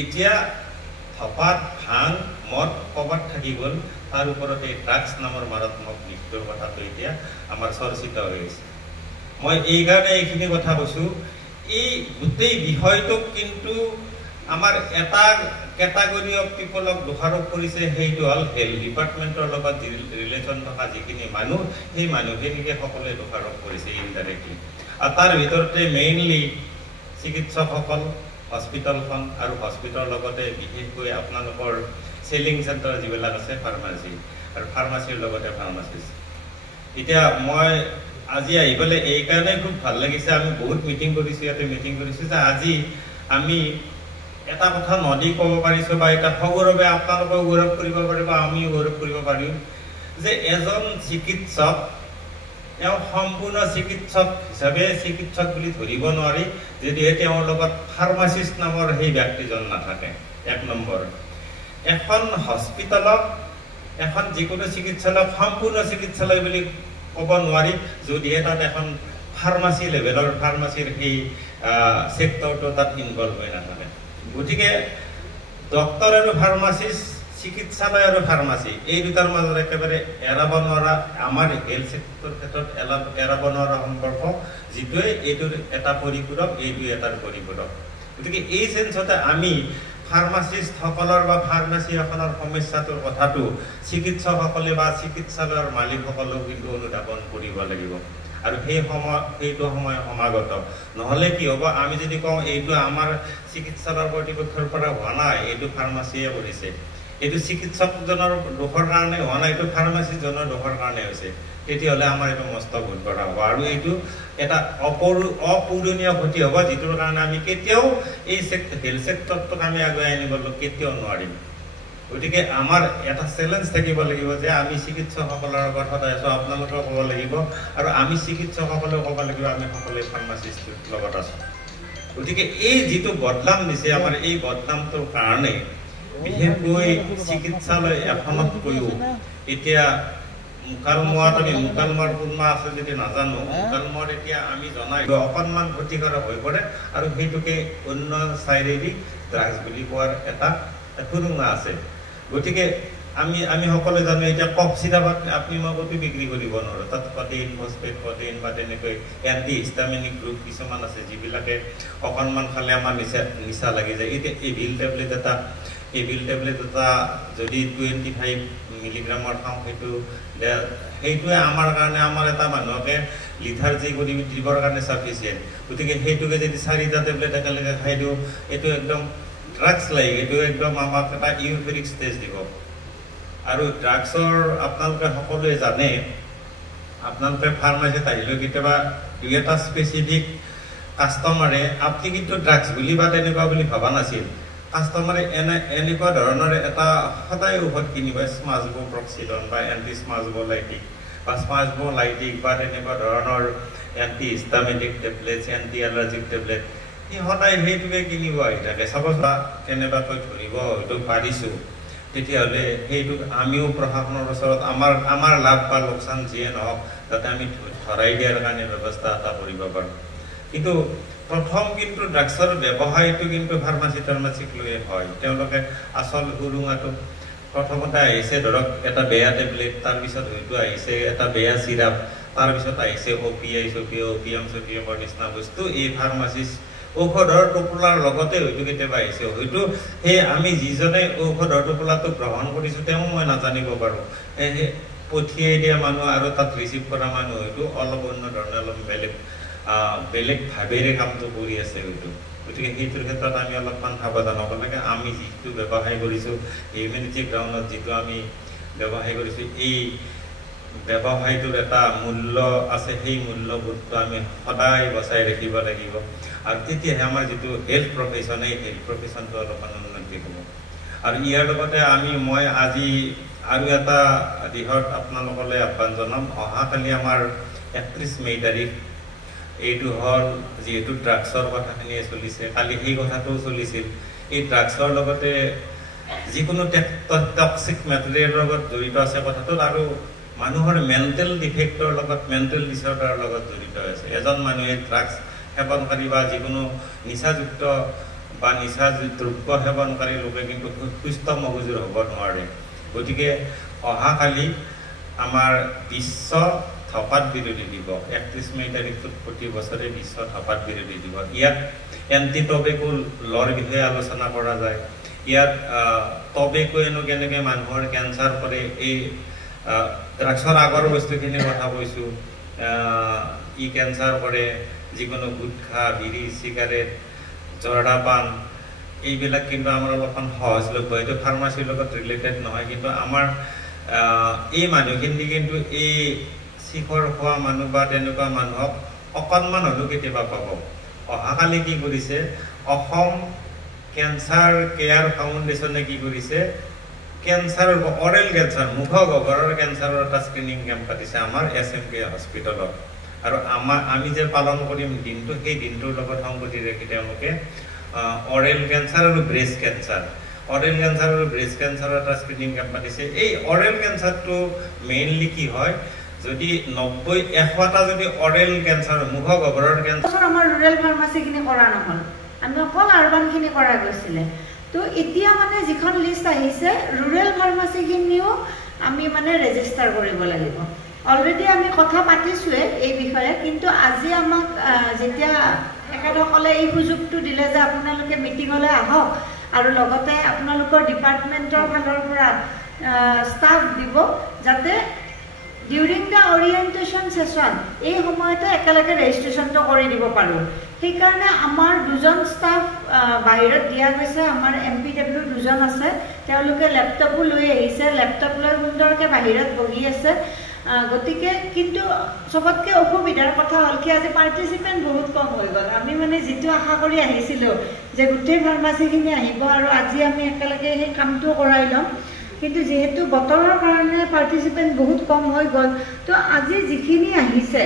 এতিয়া ধপাত ভাং মদ কবাত থাকি গ'ল তাৰ ওপৰতে ড্ৰাগছ নামৰ মাৰাত্মক মৃত্যুৰ কথাটো এতিয়া আমাৰ চৰ্চিত হৈ আছে মই এইকাৰণে এইখিনি কথা কৈছোঁ এই গোটেই বিষয়টোক কিন্তু আমাৰ এটা কেটাগৰী অফ পিপলক দোষাৰোপ কৰিছে সেইটো হ'ল হেল্থ ডিপাৰ্টমেণ্টৰ লগত ৰিলেশ্যন থকা যিখিনি মানুহ সেই মানুহখিনিকে সকলোৱে দোষাৰোপ কৰিছে ইনডাইৰেক্টলি আৰু তাৰ ভিতৰতে মেইনলি চিকিৎসকসকল হস্পিটেলখন আৰু হস্পিটেলৰ লগতে বিশেষকৈ আপোনালোকৰ চেলিং চেণ্টাৰ যিবিলাক আছে ফাৰ্মাচী আৰু ফাৰ্মাচীৰ লগতে ফাৰ্মাচিষ্ট এতিয়া মই আজি আহি পেলাই এইকাৰণে খুব ভাল লাগিছে আমি বহুত মিটিং কৰিছোঁ ইয়াতে মিটিং কৰিছোঁ যে আজি আমি এটা কথা নদী ক'ব পাৰিছোঁ বা এটা সগৌৰৱে আপোনালোকেও গৌৰৱ কৰিব পাৰিব আমিও গৌৰৱ কৰিব পাৰিম যে এজন চিকিৎসক তেওঁ সম্পূৰ্ণ চিকিৎসক হিচাপে চিকিৎসক বুলি ধৰিব নোৱাৰি যদিহে তেওঁৰ লগত ফাৰ্মাচিষ্ট নামৰ সেই ব্যক্তিজন নাথাকে এক নম্বৰ এখন হস্পিটেলক এখন যিকোনো চিকিৎসালয়ক সম্পূৰ্ণ চিকিৎসালয় বুলি ক'ব নোৱাৰি যদিহে তাত এখন ফাৰ্মাচী লেভেলৰ ফাৰ্মাচীৰ সেই ছেক্টৰটো তাত ইনভলভ হৈ নাথাকে গতিকে ডক্টৰ আৰু ফাৰ্মাচিষ্ট চিকিৎসালয় আৰু ফাৰ্মাচী এই দুটাৰ মাজত একেবাৰে এৰাব নোৱাৰা আমাৰ হেল্থ ছেক্টৰৰ ক্ষেত্ৰত এৰাব নোৱাৰা সম্পৰ্ক যিটোৱে এইটোৰ এটা পৰিপূৰক এইটো এটাৰ পৰিপূৰক গতিকে এই চেঞ্চতে আমি ফাৰ্মাচিষ্টসকলৰ বা ফাৰ্মাচী এখনৰ সমস্যাটোৰ কথাটো চিকিৎসকসকলে বা চিকিৎসালয়ৰ মালিকসকলেও কিন্তু অনুধাৱন কৰিব লাগিব আৰু সেইটো সময় সমাগত নহ'লে কি হ'ব আমি যদি কওঁ এইটো আমাৰ চিকিৎসালয়ৰ কৰ্তৃপক্ষৰ পৰা হোৱা নাই এইটো ফাৰ্মাচীয়ে কৰিছে এইটো চিকিৎসকজনৰ দোষৰ কাৰণে হোৱা নাই এইটো ফাৰ্মাচিষ্টজনৰ দোষৰ কাৰণে হৈছে তেতিয়াহ'লে আমাৰ এইটো মস্ত ভুল কৰা হ'ব আৰু এইটো এটা অপূৰণীয় ক্ষতি হ'ব যিটোৰ কাৰণে আমি কেতিয়াও এই হেল্থ ছেক্টৰটোক আমি আগুৱাই আনিবলৈ কেতিয়াও নোৱাৰিম গতিকে আমাৰ এটা চেলেঞ্জ থাকিব লাগিব যে আমি চিকিৎসকসকলৰ লগত সদায় আছোঁ আপোনালোকেও ক'ব লাগিব আৰু আমি চিকিৎসকসকলেও ক'ব লাগিব আমি সকলোৱে ফাৰ্মাচিষ্টৰ লগত আছোঁ গতিকে এই যিটো বদনাম দিছে আমাৰ এই বদনামটোৰ কাৰণে বিশেষকৈ চিকিৎসালয় এখনতকৈও এতিয়া মুকালমুৱাত আমি মুকালমুৱাৰ পূৰ্ণা আছে যদি নাজানো মুকালমুৱাত এতিয়া আমি জনাই অকণমান ক্ষতিকাৰক হৈ পৰে আৰু সেইটোকে অন্য চাইডেদি ড্ৰাগছ বুলি কোৱাৰ এটা সুৰুঙা আছে গতিকে আমি সকলোৱে জানো এতিয়া কফ চিৰাপত আপুনি মই ক'তো বিক্ৰী কৰিব নোৱাৰোঁ তাত কটেইন ফচফেট কটেইন বা তেনেকৈ এণ্টি হিষ্টামিনিক গ্ৰুপ কিছুমান আছে যিবিলাকে অকণমান খালে আমাৰ নিচা লাগি যায় এতিয়া এভিল টেবলেট এটা যদি 25 মিলিগ্ৰামৰ খাওঁ সেইটোৱে আমাৰ কাৰণে আমাৰ এটা মানুহকে লিথাৰ্জি কৰি দিবৰ কাৰণে চাফিচিয়েণ্ট গতিকে সেইটোকে যদি 4টা টেবলেট একেলগে খাই দিওঁ এইটো একদম ড্ৰাগছ লাইক এইটো একদম আমাক এটা ইউফেৰিক ষ্টেজ দিব আৰু ড্ৰাগছৰ আপোনালোকে সকলোৱে জানে আপোনালোকে ফাৰ্মাচীত আহিলেও কেতিয়াবা দুই এটা স্পেচিফিক কাষ্টমাৰে আপুনি কিন্তু ড্ৰাগছ বুলি বা তেনেকুৱা বুলি ভবা নাছিল কাষ্টমাৰে এনেকুৱা ধৰণৰ এটা সদায় ঔষধ কিনিব স্মাজবোপ্ৰক্সিডন বা এণ্টি স্মাজবোলাইটিক বা স্মাজবোলাইটিক বা তেনেকুৱা ধৰণৰ antihistaminic tablet anti allergic tablet সি সদায় সেইটোকে কিনিব আহি থাকে চাপ'জ বা কেনেবাকৈ ধৰিব হয়তো পাৰিছোঁ তেতিয়াহ'লে সেইটোক আমিও প্ৰশাসনৰ ওচৰত আমাৰ লাভ বা লোকচান যিয়ে নহওক যাতে আমি ধৰাই দিয়াৰ কাৰণে ব্যৱস্থা এটা কৰিব পাৰোঁ কিন্তু প্ৰথম কিন্তু ড্ৰাগছৰ ব্যৱসায়টো কিন্তু ফাৰ্মাচিক লৈয়ে হয় তেওঁলোকে আচল সুৰুঙাটো প্ৰথমতে আহিছে ধৰক এটা বেয়া টেবলেট তাৰপিছত হয়তো আহিছে এটা বেয়া চিৰাপ তাৰপিছত আহিছে অপিয়ামৰ নিচিনা বস্তু এই ফাৰ্মাচিষ্ট ঔষধৰ টোপোলাৰ লগতে হয়তো কেতিয়াবা আহিছে হয়তো সেই আমি যিজনে ঔষধৰ টোপোলাটো গ্ৰহণ কৰিছোঁ তেওঁ মই নাজানিব পাৰোঁ পঠিয়াই দিয়া মানুহ আৰু তাত ৰিচিভ কৰা মানুহ হয়তো অলপ অন্য ধৰণে অলপ বেলেগ ভাৱেৰে কামটো কৰি আছে হয়তো গতিকে সেইটোৰ ক্ষেত্ৰত আমি অলপমান সাৱধান হ'ব লাগে আমি যিটো ব্যৱসায় কৰিছোঁ হিউমেনিটি গ্ৰাউণ্ডত যিটো আমি ব্যৱসায় কৰিছোঁ এই ব্যৱসায়টোৰ এটা মূল্য আছে সেই মূল্যবোধটো আমি সদায় বচাই ৰাখিব লাগিব আৰু তেতিয়াহে আমাৰ যিটো হেল্থ প্ৰফেশ্যন এই হেল্থ প্ৰফেশ্যনটো অলপমান উন্নতি হ'ব আৰু ইয়াৰ লগতে মই আজি আৰু এটা দিশত আপোনালোকলৈ আহ্বান জনাম অহাকালি আমাৰ 31 মে তাৰিখ এইটো হ'ল যিহেতু ড্ৰাগছৰ কথাখিনিয়ে চলিছে কালি সেই কথাটোও চলিছিল এই ড্ৰাগছৰ লগতে যিকোনো টক্সিক মেটেৰিয়েলৰ লগত জড়িত আছে কথাটোত আৰু মানুহৰ মেণ্টেল ডিফেক্টৰ লগত মেণ্টেল ডিছঅৰ্ডাৰৰ লগত জড়িত আছে এজন মানুহে ড্ৰাগছ সেৱনকাৰী বা যিকোনো নিচাযুক্ত বা নিচা দ্ৰব্য সেৱনকাৰী লোকে কিন্তু সুস্থ মগজুৰ হ'ব নোৱাৰে গতিকে অহাকালি আমাৰ বিশ্ব ধপাত বিৰোধী দিৱস 31 মে তাৰিখত প্ৰতি বছৰে বিশ্ব ধপাত বিৰোধী দিৱস ইয়াত এন্টি টবেকো লৰ বিষয়ে আলোচনা কৰা যায় ইয়াত টবেকো এনো কেনেকৈ মানুহৰ কেঞ্চাৰ কৰে এই ড্ৰাগছৰ আগৰ বস্তুখিনিৰ কথা কৈছোঁ ই কেঞ্চাৰ কৰে যিকোনো গুটখা বিড়ি চিগাৰেট জৰ্দা পান এইবিলাক কিন্তু আমাৰ অলপমান সহজলভ্য এইটো ফাৰ্মাচীৰ লগত ৰিলেটেড নহয় কিন্তু আমাৰ এই মানুহখিনি কিন্তু এই শিখৰ খোৱা মানুহ বা তেনেকুৱা মানুহক অকণমান হ'লেও কেতিয়াবা পাব অহাকালি কি কৰিছে অসম কেঞ্চাৰ কেয়াৰ ফাউণ্ডেশ্যনে কি কৰিছে কেঞ্চাৰৰ অৰেল কেঞ্চাৰ মুখ গহ্বৰৰ কেঞ্চাৰৰ এটা স্ক্ৰিনিং কেম্প পাতিছে আমাৰ SMK হস্পিটেলত আৰু আমি যে পালন কৰিম দিনটো সেই দিনটোৰ লগত সংগতি ৰাখি তেওঁলোকে অৰেল কেঞ্চাৰ আৰু ব্ৰেষ্ট কেঞ্চাৰ অৰেল কেঞ্চাৰ আৰু ব্ৰেষ্ট কেঞ্চাৰৰ এটা স্ক্ৰিনিং কেম্প পাতিছে এই অৰেল কেঞ্চাৰটো মেইনলি কি হয় যদি 90-100টা যদি অৰেল কেঞ্চাৰ মুখ গহ্বৰৰ কেঞ্চাৰ আমাৰ ৰুৰেল ফাৰ্মাচীখিনি কৰা নহ'ল আমি অকল আৰবানখিনি কৰা গৈছিলে তো এতিয়া মানে যিখন লিষ্ট আহিছে ৰুৰেল ফাৰ্মাচীখিনিও আমি মানে ৰেজিষ্টাৰ কৰিব লাগিব অলৰেডি আমি কথা পাতিছোৱে এই বিষয়ে কিন্তু আজি আমাক যেতিয়া একেসকলে এই সুযোগটো দিলে যে আপোনালোকে মিটিঙলৈ আহক আৰু লগতে আপোনালোকৰ ডিপাৰ্টমেণ্টৰ ফালৰ পৰা ষ্টাফ দিব যাতে ডিউৰিং দ্য অৰিয়েণ্টেশ্যন ছেশ্যন এই সময়তে একেলগে ৰেজিষ্ট্ৰেশ্যনটো কৰি দিব পাৰোঁ সেইকাৰণে আমাৰ দুজন ষ্টাফ বাহিৰত দিয়া গৈছে আমাৰ MPW দুজন আছে তেওঁলোকে লেপটপো লৈ আহিছে লেপটপ লৈ সুন্দৰকৈ বাহিৰত বহি আছে গতিকে কিন্তু সবতকৈ অসুবিধাৰ কথা হ'ল কি আজি পাৰ্টিচিপেণ্ট বহুত কম হৈ গ'ল আমি মানে যিটো আশা কৰি আহিছিলোঁ যে গোটেই ফাৰ্মাচীখিনি আহিব আৰু আজি আমি একেলগে সেই কামটো কৰাই ল'ম কিন্তু যেহেতু বতৰৰ কাৰণে পাৰ্টিচিপেণ্ট বহুত কম হৈ গ'ল তো আজি যিখিনি আহিছে